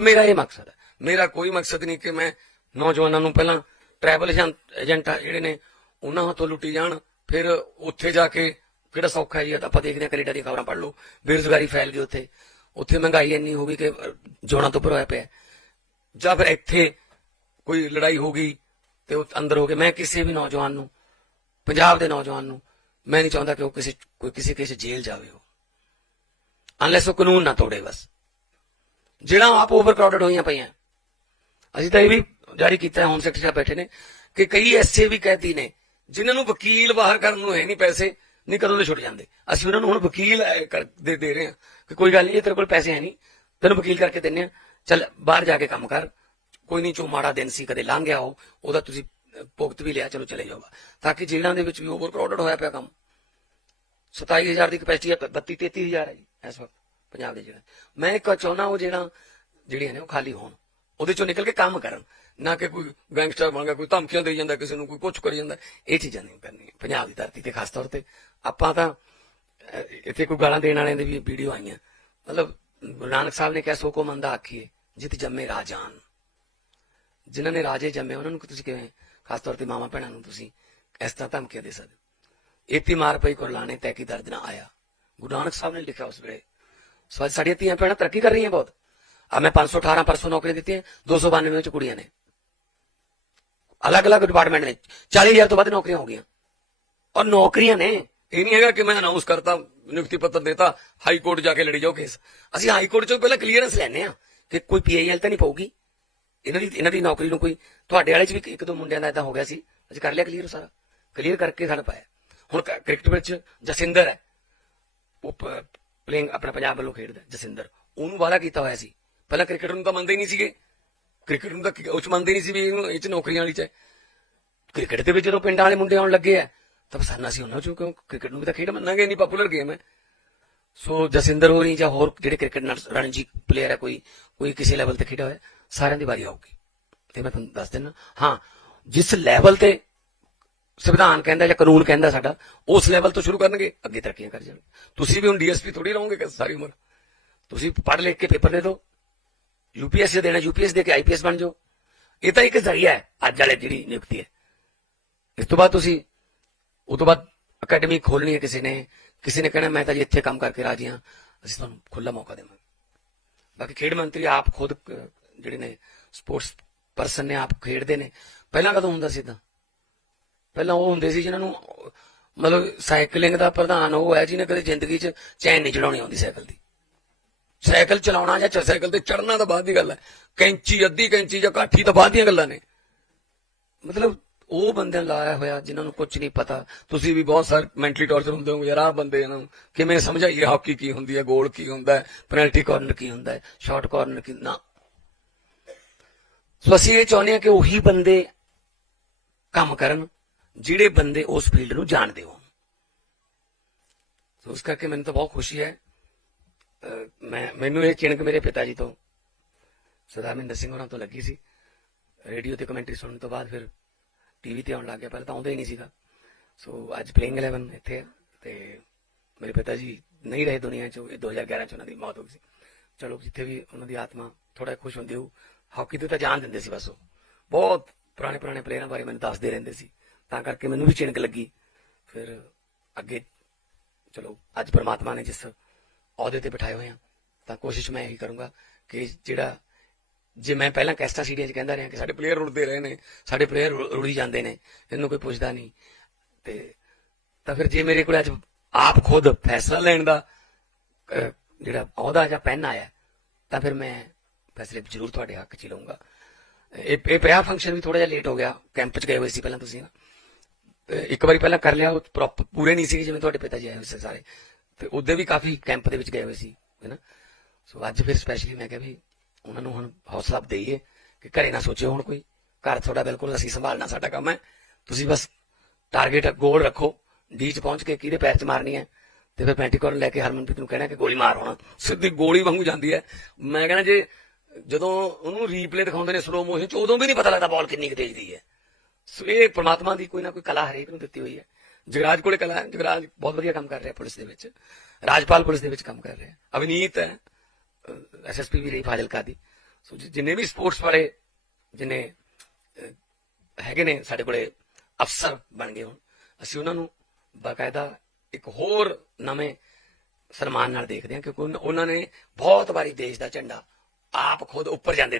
ਮੇਰਾ ਇਹ ਮਕਸਦ ਹੈ। ਮੇਰਾ ਕੋਈ ਮਕਸਦ ਨਹੀਂ ਕਿ ਮੈਂ ਨੌਜਵਾਨਾਂ ਨੂੰ ਪਹਿਲਾਂ ਟਰੈਵਲ ਏਜੰਟ ਆ ਜਿਹੜੇ ਨੇ, ਉਹਨਾਂ ਹੱਥੋਂ ਲੁੱਟੀ ਜਾਣ, ਫਿਰ ਉੱਥੇ ਜਾ ਕੇ ਕਿਹੜਾ ਸੌਖਾ ਜੀ ਆਪਾਂ ਦੇਖਦੇ ਹਾਂ, ਕੈਨੇਡਾ ਦੀਆਂ ਖਬਰਾਂ ਪੜ੍ਹ ਲਓ, ਬੇਰੁਜ਼ਗਾਰੀ ਫੈਲ ਗਈ ਉੱਥੇ। ਉੱਥੇ ਮਹਿੰਗਾਈ ਇੰਨੀ ਹੋ ਗਈ ਕਿ ਜੋੜਾਂ ਤੋਂ ਉੱਪਰ ਪਿਆ। ਜਾਂ ਫਿਰ ਇੱਥੇ ਕੋਈ ਲੜਾਈ ਹੋ ਗਈ ਤੇ ਉਹ ਅੰਦਰ ਹੋ ਕੇ, ਮੈਂ ਕਿਸੇ ਵੀ ਨੌਜਵਾਨ ਨੂੰ, ਪੰਜਾਬ ਦੇ ਨੌਜਵਾਨ ਨੂੰ, ਮੈਂ ਨਹੀਂ ਚਾਹੁੰਦਾ ਕਿ ਉਹ ਕਿਸੇ, ਕੋਈ ਕਿਸੇ ਕਿਸੇ ਜੇਲ੍ਹ ਜਾਵੇ ਉਹ। ਅਨਲੈਸ ਉਹ ਕਾਨੂੰਨ ਨਾ ਤੋੜੇ ਬਸ। ਜਿਹੜਾ ਆਪ ਓਵਰਕਰਾਊਡਡ ਹੋਈਆਂ ਪਈਆਂ। ਅਸੀਂ ਤਾਂ ਇਹ ਵੀ ਜਾਰੀ ਕੀਤਾ ਹੈ ਹੋਮ ਸੈਕਟਰੀ ਸਾਹਿਬ ਬੈਠੇ ਨੇ, ਕਿ ਕਈ ਐਸੇ ਵੀ ਕਹਿਤੀ ਨੇ, ਜਿਨ੍ਹਾਂ ਨੂੰ ਵਕੀਲ ਬਾਹਰ ਕਰਨ ਨੂੰ ਹੈ ਨਹੀਂ ਪੈਸੇ, ਨਹੀਂ ਕਦੋਂ ਦੇ ਛੁੱਟ ਜਾਂਦੇ। ਅਸੀਂ ਉਹਨਾਂ ਨੂੰ ਹੁਣ ਵਕੀਲ ਦੇ ਦੇ ਰਹੇ ਹਾਂ ਕਿ ਕੋਈ ਗੱਲ ਨਹੀਂ, ਇਹ ਤੇਰੇ ਕੋਲ ਪੈਸੇ ਹੈ ਨਹੀਂ। ਤੈਨੂੰ ਵਕੀਲ ਕਰਕੇ ਦਿੰਨੇ ਆ ਚੱਲ, ਬਾਹਰ ਜਾ ਕੇ ਕੰਮ ਕਰ। ਕੋਈ ਨਹੀਂ, ਜੋ ਮਾੜਾ ਦਿਨ ਸੀ, ਕਦੇ ਲੰਘ ਗਿਆ ਉਹ, ਉਹਦਾ ਤੁਸੀਂ ਭੁਗਤ ਵੀ ਲਿਆ, ਚਲੋ ਚਲੇ ਜਾਓਗਾ ਤਾਂ ਕਿ ਜੇਲ੍ਹਾਂ ਦੇ ਵਿੱਚ ਵੀ ਓਵਰ ਓਵਰਕਰਾਊਡਡ ਹੋਇਆ ਪਿਆ ਕੰਮ। 27000 ਦੀ ਕਪੈਸਿਟੀ ਹੈ 32 33000 ਹੈ ਜੀ, ਇਸ ਵਕਤ। ਪੰਜਾਬ ਦੇ ਜਿਹੜਾ। ਮੈਂ ਇੱਕ ਚਾਹੁੰਦਾ ਉਹ ਜਿਹੜਾ ਜਿਹੜੀਆਂ ਨੇ ਉਹ ਖਾਲੀ ਹੋਣ। ਉਹਦੇ ਚੋਂ ਨਿਕਲ ਕੇ ਕੰਮ ਕਰਨ। ਨਾ ਕਿ ਕੋਈ ਗੈਂਗਸਟਰ ਬਣ ਗਿਆ, ਕੋਈ ਧਮਕੀਆਂ ਦੇਈ ਜਾਂਦਾ, ਕਿਸੇ ਨੂੰ ਕੋਈ ਕੁਝ ਕਰੀ ਜਾਂਦਾ। ਇਹ ਚੀਜ਼ਾਂ ਨਹੀਂ ਕਰਨੀਆਂ। ਪੰਜਾਬ ਦੀ ਧਰਤੀ ਤੇ ਖਾਸ ਤੌਰ ਤੇ ਆਪਾਂ ਤਾਂ ਇੱਥੇ ਕੋਈ ਗਾਲਾਂ ਦੇਣ ਵਾਲਿਆਂ ਦੇ ਵੀ ਵੀਡੀਓ ਆਈਆਂ। ਮਤਲਬ ਗੁਰੂ ਨਾਨਕ ਸਾਹਿਬ ਨੇ ਕਿਹਾ, ਸੋ ਕੋ ਮੰਦਾ ਆਖੀਏ, ਜਿਤ ਜੰਮੇ ਰਾਜਾਨ। ਜਿਨ੍ਹਾਂ ਨੇ ਰਾਜੇ ਜੰਮੇ, ਉਹਨਾਂ ਨੂੰ ਤੁਸੀਂ ਕਿਵੇਂ, ਖਾਸ ਤੌਰ ਤੇ ਮਾਮਾ ਭੈਣਾਂ ਨੂੰ ਤੁਸੀਂ ਇਸ ਤਰ੍ਹਾਂ ਧਮਕੀਆਂ ਦੇ ਸਕਦੇ ਹੋ? ਇਤੀ ਮਾਰ ਪਈ ਕੁਰਲਾਣੇ ਤੈ ਕੀ ਦਰਦ ਨਾ ਆਇਆ। ਗੁਰੂ ਨਾਨਕ ਸਾਹਿਬ ਨੇ ਲਿਖਿਆ ਉਸ ਵੇਲੇ ਸੋ ਅੱਜ ਸਾਡੀਆਂ ਧੀਆਂ ਭੈਣਾਂ ਤਰੱਕੀ ਕਰ ਰਹੀਆਂ ਬਹੁਤ। ਆ ਮੈਂ 518 ਪਰਸੋਂ ਨੌਕਰੀ ਦਿੱਤੀਆਂ 292 ਵਿੱਚ ਕੁੜੀਆਂ ਨੇ। ਅਲੱਗ-ਅਲੱਗ ਡਿਪਾਰਟਮੈਂਟ ਨੇ 40000 ਤੋਂ ਵੱਧ ਨੌਕਰੀਆਂ ਹੋ ਗਈਆਂ। ਔਰ ਨੌਕਰੀਆਂ ਨੇ, ਇਹ ਨਹੀਂ ਹੈਗਾ ਕਿ ਮੈਂ ਅਨਾਉਂਸ ਕਰਤਾ, ਨਿਯੁਕਤੀ ਪੱਤਰ ਦੇਤਾ ਹਾਈ ਕੋਰਟ ਜਾ ਕੇ ਲੜੀ ਜਾਓ ਕੇਸ ਅਸੀਂ ਹਾਈ ਕੋਰਟ ਚੋਂ ਪਹਿਲਾਂ ਕਲੀਅਰੈਂਸ ਲੈਣੇ ਆ ਕਿ ਕੋਈ ਪੀਆਈਐਲ ਤਾਂ ਨਹੀਂ ਪਊਗੀ। ਇਹਨਾਂ ਦੀ ਇਹਨਾਂ ਦੀ ਨੌਕਰੀ ਨੂੰ ਕੋਈ, ਤੁਹਾਡੇ ਵਾਲੇ ਚ ਵੀ ਇੱਕ ਦੋ ਮੁੰਡਿਆਂ ਦਾ ਇਦਾਂ ਹੋ ਗਿਆ ਸੀ। ਅਸੀਂ ਕਰ ਲਿਆ ਕਲੀਅਰ ਸਾਰਾ। ਕਲੀਅਰ ਕਰਕੇ ਸਾਡਾ ਪਾਇਆ। ਹੁਣ ਕ੍ਰਿਕਟ ਵਿੱਚ ਜਸਿੰਦਰ ਹੈ। ਉਹ ਪਲੇਇੰਗ ਆਪਣਾ ਪੰਜਾਬ ਵੱਲੋਂ ਖੇਡਦਾ ਜਸਿੰਦਰ। ਉਹਨੂੰ ਵਾਅਦਾ ਕੀਤਾ ਹੋਇਆ ਸੀ। ਪਹਿਲਾਂ ਕ੍ਰਿਕਟ ਨੂੰ ਤਾਂ ਮੰਨਦੇ ਹੀ ਨਹੀਂ ਸੀਗੇ। ਕ੍ਰਿਕਟ ਨੂੰ ਤਾਂ ਕਿ- ਉਹ ਚ ਮੰਨਦੇ ਨਹੀਂ ਸੀ ਵੀ ਇਹਨੂੰ ਇਹ ਚ ਨੌਕਰੀਆਂ ਵਾਲੀ ਚ ਹੈ। ਕ੍ਰਿਕਟ ਦੇ ਵਿੱਚ ਜਦੋਂ ਪਿੰਡਾਂ ਵਾਲੇ ਮੁੰਡੇ ਆਉਣ ਲੱਗੇ ਆ ਤਾਂ ਪਸੰਦ ਸੀ ਉਹਨਾਂ ਚੋਂ, ਕਿਉਂ? ਕ੍ਰਿਕਟ ਨੂੰ ਵੀ ਤਾਂ ਖੇਡ ਮੰਨਾਂਗੇ, ਇੰਨੀ ਪਪੂਲਰ ਗੇਮ ਹੈ। ਸੋ ਜਸਿੰਦਰ ਹੋਰੀ ਜਾਂ ਹੋਰ ਜਿਹੜੇ ਕ੍ਰਿਕਟ ਨਾਲ ਰਣਜੀ ਪਲੇਅਰ ਹੈ, ਕੋਈ ਕੋਈ ਕਿਸੇ ਲੈਵਲ ਤੇ ਖੇਡਿਆ ਹੋਇਆ, ਸਾਰਿਆਂ ਦੀ ਵਾਰੀ ਆਊਗੀ। ਤੇ ਮੈਂ ਤੁਹਾਨੂੰ ਦੱਸ ਦਿੰਦਾ, ਹਾਂ, ਜਿਸ ਲੈਵਲ ਤੇ ਸੰਵਿਧਾਨ ਕਹਿੰਦਾ ਜਾਂ ਕਾਨੂੰਨ ਕਹਿੰਦਾ ਸਾਡਾ, ਉਸ ਲੈਵਲ ਤੋਂ ਸ਼ੁਰੂ ਕਰਨਗੇ, ਅੱਗੇ ਤਰੱਕੀਆਂ ਕਰ ਜਾਣਗੇ। ਤੁਸੀਂ ਵੀ ਹੁਣ ਡੀਐਸਪੀ ਥੋੜੀ ਰਹੋਗੇ ਸਾਰੀ ਉਮਰ? ਤੁਸੀਂ ਪੜ੍ਹ ਲਿਖ ਕੇ ਪੇਪਰ ਦੇ ਦਿਓ। ਯੂਪੀਐਸਸੀ ਦੇਣਾ ਯੂਪੀਐਸ ਦੇ ਕੇ ਆਈਪੀਐਸ ਬਣ ਜਾਓ। ਇਹ ਤਾਂ ਇੱਕ ਜ਼ਰੀਆ ਹੈ, ਅੱਜ ਵਾਲੇ ਜਿਹੜੀ ਨਿਯੁਕਤੀ ਹੈ। ਇਸ ਤੋਂ ਬਾਅਦ ਤੁਸੀਂ, ਉਹ ਤੋਂ ਬਾਅਦ ਅਕੈਡਮੀ ਖੋਲਣੀ ਹੈ ਕਿਸੇ ਨੇ ਕਿਸੇ ਨੇ ਕਹਿਣਾ, ਮੈਂ ਤਾਂ ਜੀ ਇੱਥੇ ਕੰਮ ਕਰਕੇ ਰਾਜੀ ਹਾਂ, ਅਸੀਂ ਤੁਹਾਨੂੰ ਖੁੱਲਾ ਮੌਕਾ ਦੇਵਾਂਗੇ। ਬਾਕੀ ਖੇਡ ਮੰਤਰੀ ਆਪ ਖੁਦ ਜਿਹੜੇ ਨੇ, ਸਪੋਰਟਸ ਪਰਸਨ ਨੇ, ਆਪ ਖੇਡਦੇ ਨੇ। ਪਹਿਲਾਂ ਕਦੋਂ ਹੁੰਦਾ ਸੀ ਤਾਂ ਪਹਿਲਾਂ ਉਹ ਹੁੰਦੇ ਸੀ ਜਿਨ੍ਹਾਂ ਨੂੰ, ਮਤਲਬ ਸਾਈਕਲਿੰਗ ਦਾ ਪ੍ਰਧਾਨ ਉਹ ਹੈ ਜਿਹਨੇ ਕਦੇ ਜ਼ਿੰਦਗੀ 'ਚ ਚੈਨ ਨਹੀਂ ਚੜਾਉਣੀ ਆਉਂਦੀ ਸਾਈਕਲ ਦੀ। ਸਾਈਕਲ ਚਲਾਉਣਾ ਜਾਂ ਸਾਈਕਲ ਤੇ ਚੜਨਾ ਤਾਂ ਬਾਅਦ ਦੀ ਗੱਲ ਹੈ। ਕੈਂਚੀ, ਅੱਧੀ ਕੈਂਚੀ ਜਾਂ ਕਾਠੀ ਤਾਂ ਬਾਅਦ ਦੀਆਂ ਗੱਲਾਂ ਨੇ। ਮਤਲਬ ਉਹ ਬੰਦਿਆਂ ਨੂੰ ਲਾਇਆ ਹੋਇਆ ਜਿਨ੍ਹਾਂ ਨੂੰ ਕੁਝ ਨਹੀਂ ਪਤਾ। ਤੁਸੀਂ ਵੀ ਬਹੁਤ ਸਾਰੇ ਮੈਂਟਲੀ ਟੌਰਚਰ ਹੁੰਦੇ ਹੋ ਯਾਰ ਆਹ ਬੰਦੇ ਇਹਨਾਂ ਨੂੰ, ਕਿਵੇਂ ਸਮਝਾਈਏ ਹਾਕੀ ਕੀ ਹੁੰਦੀ ਹੈ ਗੋਲ ਕੀ ਹੁੰਦਾ ਹੈ ਪੈਨਲਟੀ ਕਾਰਨਰ ਕੀ ਹੁੰਦਾ ਹੈ ਸ਼ਾਰਟ ਕਾਰਨਰ ਕੀ, ਨਾ। ਸੋ ਅਸੀਂ ਇਹ ਚਾਹੁੰਦੇ ਹਾਂ ਕਿ ਉਹੀ ਬੰਦੇ ਕੰਮ ਕਰਨ ਜਿਹੜੇ ਬੰਦੇ ਉਸ ਫੀਲਡ ਨੂੰ ਜਾਣਦੇ ਹੋਣ ਸੋ ਉਸ ਕਰਕੇ ਮੈਨੂੰ ਤਾਂ ਬਹੁਤ ਖੁਸ਼ੀ ਹੈ। ਅਹ ਮੈਂ, ਮੈਨੂੰ ਇਹ ਚਿਣਕ ਮੇਰੇ ਪਿਤਾ ਜੀ ਤੋਂ, ਸਰਦਾਰ ਮਹਿੰਦਰ ਸਿੰਘ ਹੋਰਾਂ ਤੋਂ ਲੱਗੀ ਸੀ। ਰੇਡੀਓ ਤੇ ਕਮੈਂਟਰੀ ਸੁਣਨ ਤੋਂ ਬਾਅਦ ਫਿਰ ਟੀਵੀ ਤੇ ਆਉਣ ਲੱਗ ਗਿਆ, ਪਹਿਲਾਂ ਤਾਂ ਆਉਂਦਾ ਹੀ ਨਹੀਂ ਸੀਗਾ। ਸੋ ਅੱਜ ਪਲੇਇੰਗ 11 ਇੱਥੇ ਹੈ ਤੇ ਮੇਰੇ ਪਿਤਾ ਜੀ ਨਹੀਂ ਰਹੇ ਦੁਨੀਆ 'ਚ, ਇਹ 2011 ਚ ਉਹਨਾਂ ਦੀ ਮੌਤ ਹੋ ਗਈ ਸੀ। ਚਲੋ, ਜਿੱਥੇ ਵੀ ਉਹਨਾਂ ਦੀ ਆਤਮਾ ਥੋੜਾ ਖੁਸ਼ ਹੁੰਦੀ ਹੋ ਹਾਕੀ ਤੇ ਤਾਂ ਜਾਣ ਦਿੰਦੇ ਸੀ ਬਸ ਉਹ। ਬਹੁਤ ਪੁਰਾਣੇ ਪੁਰਾਣੇ ਪਲੇਅਰਾਂ ਬਾਰੇ ਮੈਨੂੰ ਦੱਸਦੇ ਰਹਿੰਦੇ ਸੀ। ਤਾਂ ਕਰਕੇ ਮੈਨੂੰ ਵੀ ਚਿਣਕ ਲੱਗੀ। ਫਿਰ ਅੱਗੇ, ਚਲੋ, ਅੱਜ ਪ੍ਰਮਾਤਮਾ ਨੇ ਜਿਸ ਅਹੁਦੇ ਤੇ ਬਿਠਾਏ ਹੋਏ ਆ, ਤਾਂ ਕੋਸ਼ਿਸ਼ ਮੈਂ ਇਹੀ ਕਰੂੰਗਾ ਕਿ ਜਿਹੜਾ, ਜੇ ਮੈਂ ਪਹਿਲਾਂ ਕੈਸਟਾ ਸੀਰੀਜ਼ ਕਹਿੰਦਾ ਰਿਹਾ ਕਿ ਸਾਡੇ ਪਲੇਅਰ ਰੁੜਦੇ ਰਹੇ ਨੇ, ਸਾਡੇ ਪਲੇਅਰ ਰੁੜੀ ਜਾਂਦੇ ਨੇ, ਇਹਨੂੰ ਕੋਈ ਪੁੱਛਦਾ ਨਹੀਂ। ਤੇ ਤਾਂ ਫਿਰ ਜੇ ਮੇਰੇ ਕੋਲ ਅੱਜ ਆਪ ਖੁਦ ਫੈਸਲਾ ਲੈਣ ਦਾ ਜਿਹੜਾ ਅਹੁਦਾ ਜਾਂ ਪੈਨ ਆਇਆ, ਤਾਂ ਫਿਰ ਮੈਂ ਫੈਸਲੇ ਜ਼ਰੂਰ ਤੁਹਾਡੇ ਹੱਕ 'ਚ ਹੀ ਲਵਾਂਗਾ ਇਹ ਇਹ ਪਿਆ ਫੰਕਸ਼ਨ ਵੀ ਥੋੜਾ ਜਿਹਾ ਲੇਟ ਹੋ ਗਿਆ ਕੈਂਪ 'ਚ ਗਏ ਹੋਏ ਸੀ ਪਹਿਲਾਂ ਤੁਸੀਂ। ਨਾ ਇੱਕ ਵਾਰੀ ਪਹਿਲਾਂ ਕਰ ਲਿਆ, ਉਹ ਪ੍ਰੋਪਰ ਪੂਰੇ ਨਹੀਂ ਸੀ ਜਿਵੇਂ ਤੁਹਾਡੇ ਪਿਤਾ ਜੀ ਆਏ ਹੋਏ ਸੀ ਸਾਰੇ। ਤੇ ਉਹਦੇ ਵੀ ਕਾਫੀ ਕੈਂਪ ਦੇ ਵਿੱਚ ਗਏ ਹੋਏ ਸੀ, ਹੈਨਾ? ਸੋ ਅੱਜ ਫਿਰ ਸਪੈਸ਼ਲੀ ਮੈਂ ਕਿਹਾ ਵੀ ਉਹਨਾਂ ਨੂੰ ਹੁਣ ਹੌਸਲਾ ਦੇਈਏ ਕਿ ਘਰੇ ਨਾ ਸੋਚਿਓ ਹੁਣ ਕੋਈ। ਘਰ ਤੁਹਾਡਾ ਬਿਲਕੁਲ ਅਸੀਂ ਸੰਭਾਲਣਾ, ਸਾਡਾ ਕੰਮ ਹੈ। ਤੁਸੀਂ ਬਸ ਟਾਰਗੇਟ ਗੋਲ ਰੱਖੋ। ਡੀ ਚ ਪਹੁੰਚ ਕੇ ਕਿਹਦੇ ਪੈਰ ਚ ਮਾਰਨੀ ਹੈ? ਤੇ ਫਿਰ ਪੈਂਟੀਕੋਰਨ ਲੈ ਕੇ ਹਰਮਨਪ੍ਰੀਤ ਨੂੰ ਕਹਿਣਾ ਕਿ ਗੋਲੀ ਮਾਰ ਹੋਣਾ। ਸਿੱਧੀ ਗੋਲੀ ਵਾਂਗੂ ਜਾਂਦੀ ਹੈ। ਮੈਂ ਕਹਿੰਦਾ ਜੇ ਜਦੋਂ ਉਹਨੂੰ ਰੀਪਲੇ ਦਿਖਾਉਂਦੇ ਨੇ ਸਲੋ ਮੋਸ਼ਨ ਚ, ਉਦੋਂ ਵੀ ਨਹੀਂ ਪਤਾ ਲੱਗਦਾ ਬਾਲ ਕਿੰਨੀ ਕੁ ਤੇਜ਼ ਦੀ ਹੈ। ਸੋ ਇਹ ਪ੍ਰਮਾਤਮਾ ਦੀ ਕੋਈ ਨਾ ਕੋਈ ਕਲਾ ਹਰੇਕ ਨੂੰ ਦਿੱਤੀ ਹੋਈ ਹੈ। ਜਗਰਾਜ ਕੋਲੇ ਕਲਾ ਹੈ। ਜਗਰਾਜ ਬਹੁਤ ਵਧੀਆ ਕੰਮ ਕਰ ਰਿਹਾ ਪੁਲਿਸ ਦੇ ਵਿੱਚ। ਰਾਜਪਾਲ ਪੁਲਿਸ ਦੇ ਵਿੱਚ ਕੰਮ ਕਰ ਰਿਹਾ ਅਵਨੀਤ ਹੈ। ਐਸਐਸਪੀ ਵੀ ਰਹੀ ਫਾਜ਼ਿਲਕਾ ਦੀ। ਸੋ ਜਿੰਨੇ ਵੀ ਸਪੋਰਟਸ ਵਾਲੇ ਜਿਨੇ ਹੈਗੇ ਨੇ ਸਾਡੇ ਕੋਲੇ ਅਫਸਰ ਬਣ ਗਏ ਹੁਣ, ਅਸੀਂ ਉਹਨਾਂ ਨੂੰ ਬਾਕਾਇਦਾ ਇੱਕ ਹੋਰ ਨਵੇਂ ਸਨਮਾਨ ਨਾਲ ਦੇਖਦੇ ਹਾਂ ਕਿਉਂਕਿ ਉਹਨਾਂ ਨੇ ਬਹੁਤ ਵਾਰੀ ਦੇਸ਼ ਦਾ ਝੰਡਾ ਆਪ ਖੁਦ ਉੱਪਰ ਜਾਂਦੇ